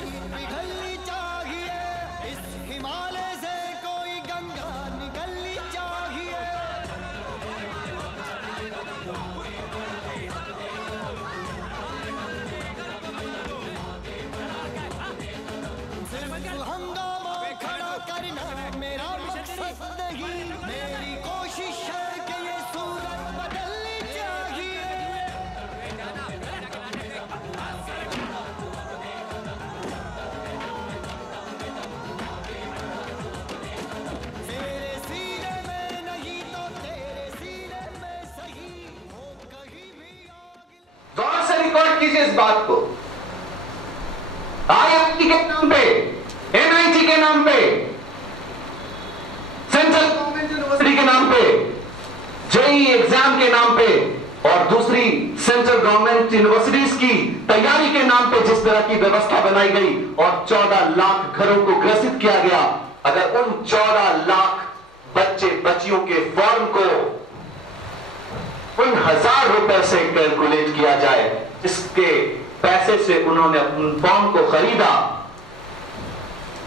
पिघलनी चाहिए, इस हिमालय से कोई गंगा निकलनी चाहिए। सिर्फ हंगामा खड़ा करना मेरा मकसद नहीं, मेरी कोशिश है कि ये सूरत बदलनी चाहिए। मेरे सीने में नहीं तो तेरे सीने में सही हो, कहीं भी आग। गौर से रिकॉर्ड कीजिए इस बात को। IIT के नाम पे, NIT के नाम पे, सेंट्रल गवर्नमेंट यूनिवर्सिटी के नाम पे, JEE एग्जाम के नाम पे और दूसरी सेंट्रल गवर्नमेंट यूनिवर्सिटीज की तैयारी के नाम पे जिस तरह की व्यवस्था बनाई गई और 14 लाख घरों को ग्रसित किया गया, अगर उन 14 लाख बच्चे बच्चियों के फॉर्म को उन 1000 रुपए से कैलकुलेट किया जाए, इसके पैसे से उन्होंने अपने फॉर्म को खरीदा,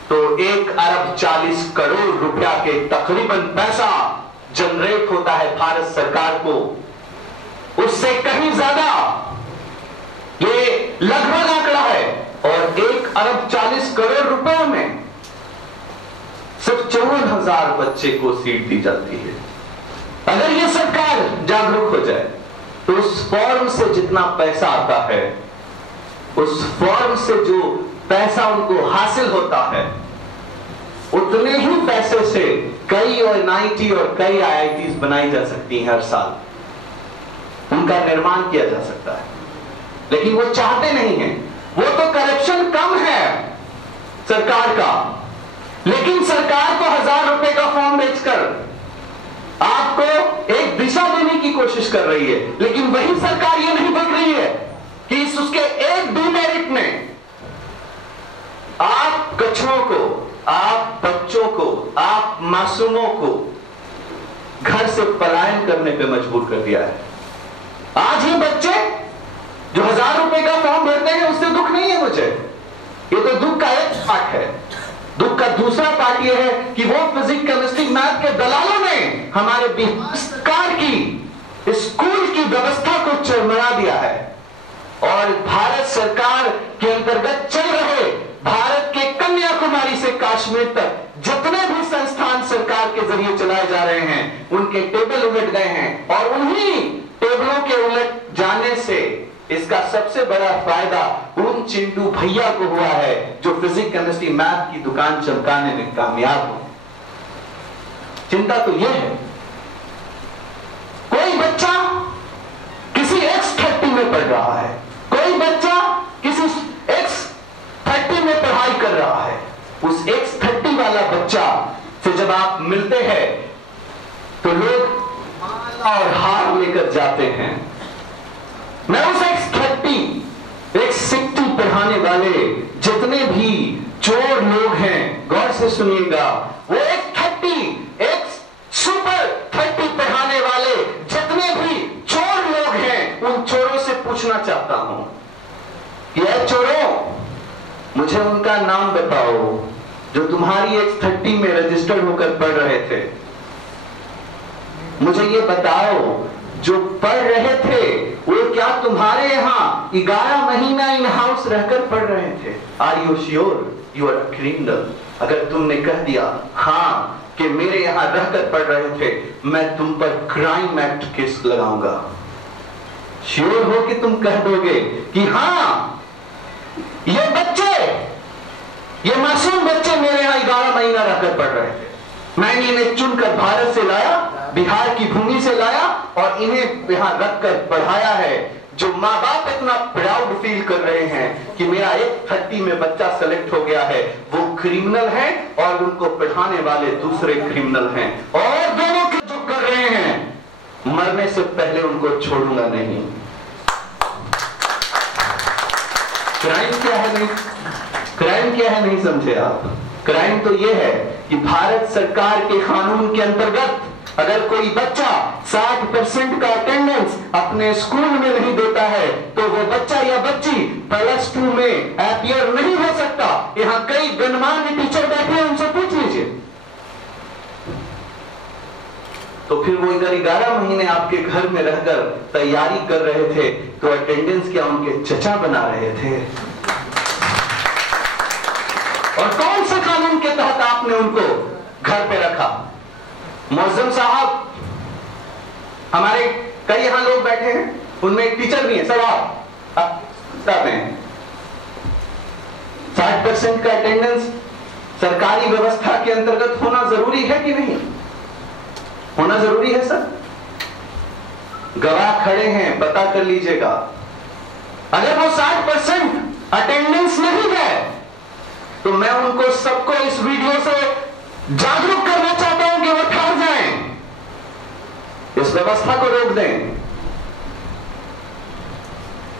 तो 1,40 करोड़ रुपया के तकरीबन पैसा जनरेट होता है भारत सरकार को। उससे कहीं ज्यादा ये लगभग आंकड़ा है और 1,40 करोड़ रुपए में सिर्फ 54,000 बच्चे को सीट दी जाती है। अगर ये सरकार जागरूक हो जाए तो उस फॉर्म से जितना पैसा आता है, उस फॉर्म से जो पैसा उनको हासिल होता है, उतने ही पैसे से कई NIT और कई IITs बनाई जा सकती हैं हर साल, उनका निर्माण किया जा सकता है। लेकिन वो चाहते नहीं हैं। वो तो करप्शन कम है सरकार का, लेकिन सरकार को 1000 रुपए का फॉर्म बेचकर आपको एक दिशा देने की कोशिश कर रही है, लेकिन वही सरकार ये नहीं देख रही है कि इस उसके एक डिमेरिट में आप कछुओं को, आप बच्चों को, आप मासूमों को घर से पलायन करने पे मजबूर कर दिया है। आज ये बच्चे जो 1000 रुपए का फॉर्म भरते हैं, उससे दुख नहीं है मुझे, ये तो दुख का एक पार्ट है। दुख का दूसरा पार्ट ये है कि वो फिजिक्स, केमिस्ट्री, मैथ के दलालों ने हमारे बिहार सरकार की स्कूल की व्यवस्था को चरमरा दिया है और भारत सरकार के अंतर्गत चल रहे भारत के कन्याकुमारी से कश्मीर तक जितने भी संस्थान सरकार के जरिए चलाए जा रहे हैं, उनके टेबल उलट गए हैं और उन्हीं टेबलों के उलट जाने से इसका सबसे बड़ा फायदा उन चिंटू भैया को हुआ है जो फिजिक्स, केमिस्ट्री, मैथ की दुकान चमकाने में कामयाब हो। चिंता तो यह है, कोई बच्चा किसी X30 में पढ़ रहा है, कोई बच्चा किसी X30 में पढ़ाई कर रहा है। उस X30 वाला बच्चा से जब आप मिलते हैं तो लोग माला और हार लेकर जाते हैं। मैं उस X30 पढ़ाने वाले जितने भी चोर लोग हैं, गौर से सुनिएगा, वो X सुपर 30 पढ़ाने वाले जितने भी चोर लोग हैं, उन चोरों से पूछना चाहता हूं कि ऐ चोरों, मुझे उनका नाम बताओ जो तुम्हारी X30 में रजिस्टर्ड होकर पढ़ रहे थे। मुझे ये बताओ, जो पढ़ रहे थे वो क्या तुम्हारे यहां 11 महीना इन हाउस रहकर पढ़ रहे थे? Are you sure you are criminal? अगर तुमने कह दिया हां कि मेरे यहां रहकर पढ़ रहे थे, मैं तुम पर क्राइम एक्ट केस लगाऊंगा। श्योर हो कि तुम कह दोगे कि हां, ये बच्चे, ये मासूम बच्चे मेरे यहां 11 महीना रहकर पढ़ रहे थे, मैंने इन्हें चुनकर भारत से लाया, बिहार की भूमि से लाया और इन्हें यहां रखकर पढ़ाया है। जो माँ बाप इतना प्राउड फील कर रहे हैं कि मेरा X30 में बच्चा सेलेक्ट हो गया है, वो क्रिमिनल है और उनको पढ़ाने वाले दूसरे क्रिमिनल हैं, और दोनों के जो कर रहे हैं, मरने से पहले उनको छोड़ूंगा नहीं। क्राइम क्या है नहीं, क्राइम क्या है नहीं समझे आप? क्राइम तो यह है कि भारत सरकार के कानून के अंतर्गत अगर कोई बच्चा 60% का अटेंडेंस अपने स्कूल में नहीं देता है तो वो बच्चा या बच्ची +2 में अपीयर नहीं हो सकता। तो फिर वो इधर 11 महीने आपके घर में रहकर तैयारी कर रहे थे, तो अटेंडेंस क्या उनके चचा बना रहे थे? और कौन से कानून के तहत आपने उनको घर पे रखा? मौजम साहब, हमारे कई यहां लोग बैठे हैं, उनमें एक टीचर भी है। सर आप 60% का अटेंडेंस सरकारी व्यवस्था के अंतर्गत होना जरूरी है कि नहीं? होना जरूरी है सर। गवाह खड़े हैं, पता कर लीजिएगा। अगर वो 60% अटेंडेंस नहीं है तो मैं उनको सबको इस वीडियो से जागरूक करना चाहता हूं कि वो ठहर जाएं, इस व्यवस्था को रोक दें,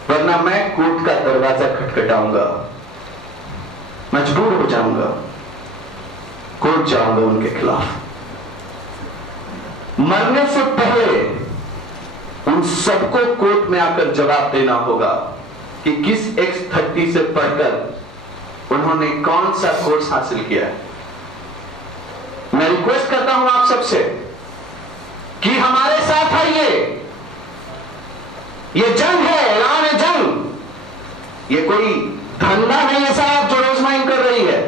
वरना मैं कोर्ट का दरवाजा खटखटाऊंगा, मजबूर हो जाऊंगा, कोर्ट जाऊंगा उनके खिलाफ। मरने से पहले उन सबको कोर्ट में आकर जवाब देना होगा कि किस X30 से पढ़कर उन्होंने कौन सा कोर्स हासिल किया है। मैं रिक्वेस्ट करता हूं आप सबसे कि हमारे साथ आइए। ये जंग है, ऐलान है जंग। ये कोई धंधा नहीं है साहब जो रोजमाइन कर रही है।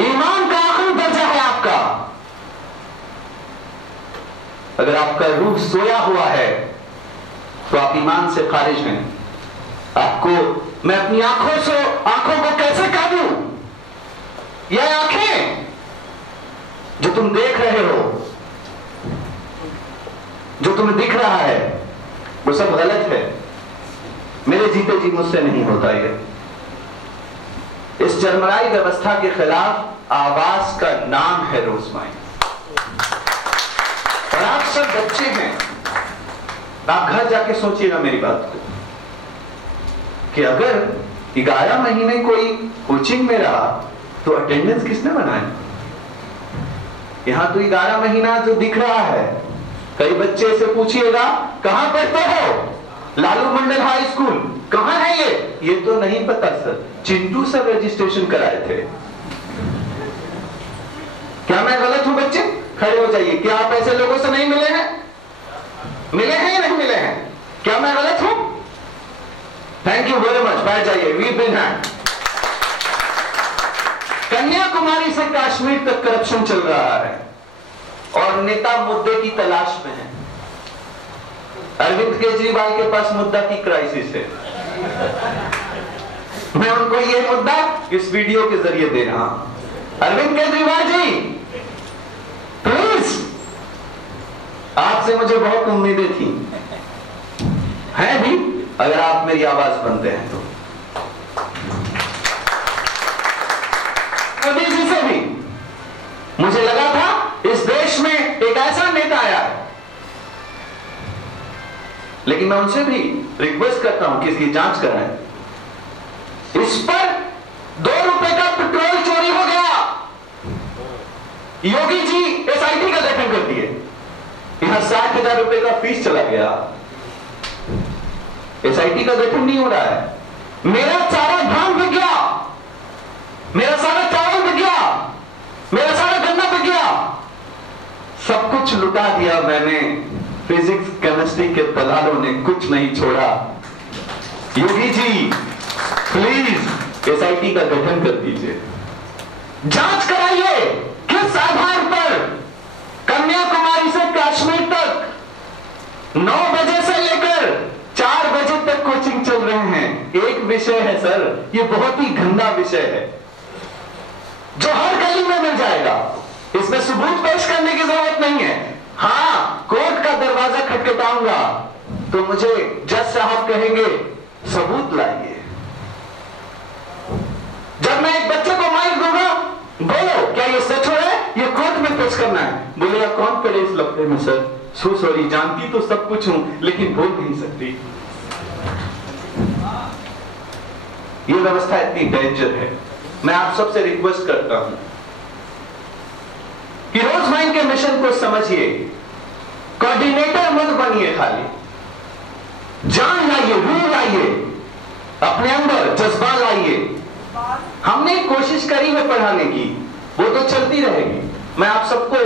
ईमान का आखिरी दर्जा है आपका। अगर आपका रूह सोया हुआ है तो आप ईमान से खारिज हैं। आपको मैं अपनी आंखों को कैसे काबू? यह आंखें जो तुम देख रहे हो, जो तुम्हें दिख रहा है, वो सब गलत है। मेरे जीते जी मुझसे नहीं होता ये। इस चरमराई व्यवस्था के खिलाफ आवाज का नाम है रोजमाइन। और आप सब बच्चे हैं, आप घर जाके सोचिएगा मेरी बात को कि अगर 11 महीने कोई कोचिंग में रहा तो अटेंडेंस किसने बनाया? यहां तो 11 महीना जो दिख रहा है, कई बच्चे से पूछिएगा कहां पढ़ते हो? लालू मंडल हाई स्कूल। कहां है ये तो नहीं पता सर, चिंटू सर रजिस्ट्रेशन कराए थे। क्या मैं गलत हूं बच्चे? खड़े हो जाइए। क्या आप ऐसे लोगों से नहीं मिले हैं? मिले हैं या नहीं मिले हैं? क्या मैं गलत हूं? Thank you very much. बैठ जाइए। We been hand. कन्याकुमारी से कश्मीर तक करप्शन चल रहा है और नेता मुद्दे की तलाश में है। अरविंद केजरीवाल के पास मुद्दा की क्राइसिस है। मैं उनको यह मुद्दा इस वीडियो के जरिए दे रहा हूं। अरविंद केजरीवाल जी, प्लीज, आपसे मुझे बहुत उम्मीदें थी, हैं भी, अगर आप मेरी आवाज बनते हैं तो। मोदी जी से भी मुझे लगा था इस देश में एक ऐसा नेता आया है, लेकिन मैं उनसे भी रिक्वेस्ट करता हूं कि इसकी जांच कराएं। इस पर 2 रुपए का पेट्रोल चोरी हो गया। योगी जी SIT का गठन कर दिए। यहां 60,000 रुपए का फीस चला गया। SIT का गठन नहीं हो रहा है। मेरा सारा धान बिक गया, मेरा सारा चावल बिक गया, मेरा सारा गन्ना बिक गया, सब कुछ लुटा दिया मैंने। फिजिक्स केमिस्ट्री के दलालों ने कुछ नहीं छोड़ा। योगी जी प्लीज SIT का गठन कर दीजिए। जांच कराइए किस आधार पर कन्याकुमारी से कश्मीर तक 9 बजे से लेकर 4 बजे तक कोचिंग चल रहे हैं। एक विषय है सर, ये बहुत ही गंदा विषय है जो हर गली में मिल जाएगा। इसमें सबूत पेश करने की जरूरत नहीं है। हाँ, कोर्ट का दरवाजा खटखटाऊंगा तो मुझे जज साहब कहेंगे सबूत लाइए। जब मैं एक बच्चे को माइक दूंगा, बोलो क्या ये सच हो है, ये कोर्ट में पेश करना है, बोलेगा कौन पड़े इस लफड़े में सर, सो सॉरी, जानती तो सब कुछ हूं लेकिन बोल नहीं सकती। ये व्यवस्था इतनी डेंजर है। मैं आप सबसे रिक्वेस्ट करता हूं कि रोजमाइन के मिशन को समझिए। कोऑर्डिनेटर मत बनिए, खाली जान लाइए, रूह लाइए, अपने अंदर जज्बा लाइए। हमने कोशिश करी है पढ़ाने की, वो तो चलती रहेगी। मैं आप सबको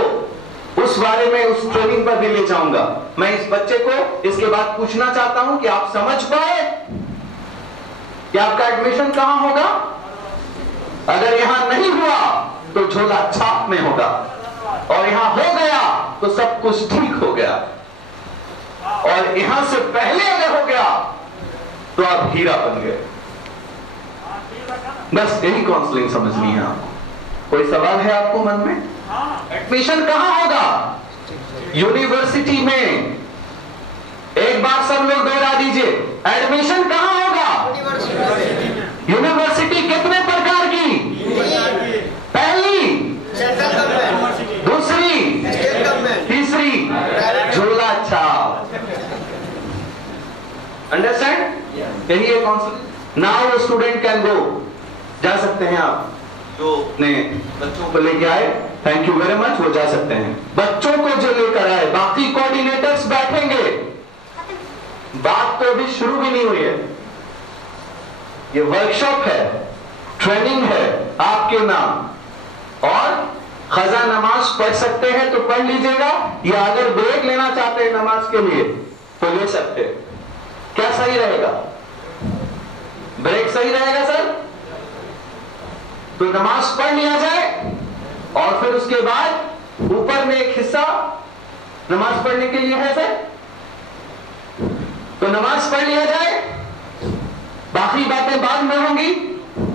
उस बारे में उस ट्रेनिंग पर भी ले जाऊंगा। मैं इस बच्चे को इसके बाद पूछना चाहता हूं कि आप समझ पाए कि आपका एडमिशन कहां होगा। अगर यहां नहीं हुआ तो झोला छाप में होगा, और यहां हो गया तो सब कुछ ठीक हो गया, और यहां से पहले अगर हो गया तो आप हीरा बन गए। बस यही काउंसलिंग समझनी है आपको। कोई सवाल है आपको मन में? एडमिशन कहां होगा? यूनिवर्सिटी में। एक बार सब लोग दोहरा दीजिए, एडमिशन कहां होगा? यूनिवर्सिटी कितने प्रकार की? पहली, दूसरी, तीसरी, झोला छाप। अंडरस्टैंड? यही है counselling. Now student can go. जा सकते हैं आप जो अपने बच्चों को लेके आए, थैंक यू वेरी मच, वो जा सकते हैं। बच्चों को जो लेकर आए, बाकी कोऑर्डिनेटर्स बैठेंगे। बात तो अभी शुरू भी नहीं हुई है, ये वर्कशॉप है, ट्रेनिंग है आपके नाम। और खजा नमाज पढ़ सकते हैं तो पढ़ लीजिएगा, या अगर ब्रेक लेना चाहते हैं नमाज के लिए तो ले सकते हैं। क्या सही रहेगा? ब्रेक सही रहेगा सर? तो नमाज पढ़ लिया जाए और फिर उसके बाद ऊपर में एक हिस्सा नमाज पढ़ने के लिए है सर, तो नमाज पढ़ लिया जाए, बाकी बातें बाद में होंगी।